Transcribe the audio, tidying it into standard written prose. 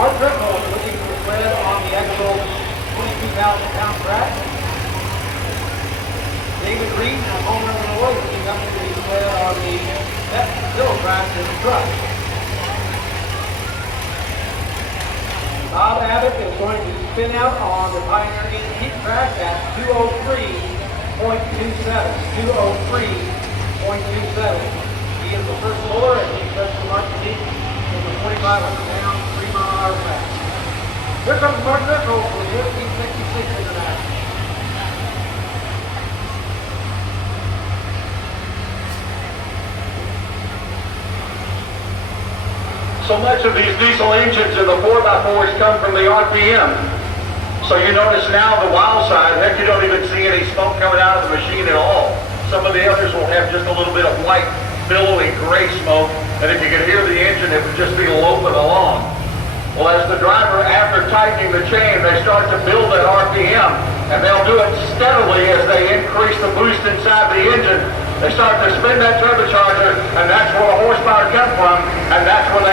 Mark Trickle looking for sled on the actual 22,000-pound track. David Reed from home number Illinois looking up to the sled on the hill track in the truck. Bob Abbott is going to spin out on the Pioneer Antique track at 203.27. 203.27. He is the first bowler and he sets the mark in the 2,500-pound 3-mile-an-hour track. Here comes Mark Trickle for the 1566 International. So much of these diesel engines in the 4x4s come from the RPM. So you notice now the wild side, heck, you don't even see any smoke coming out of the machine at all. Some of the others will have just a little bit of white, billowy gray smoke, and if you could hear the engine, it would just be loping along. Well, as the driver, after tightening the chain, they start to build that RPM, and they'll do it steadily as they increase the boost inside the engine. They start to spin that turbocharger, and that's where the horsepower comes from, and that's where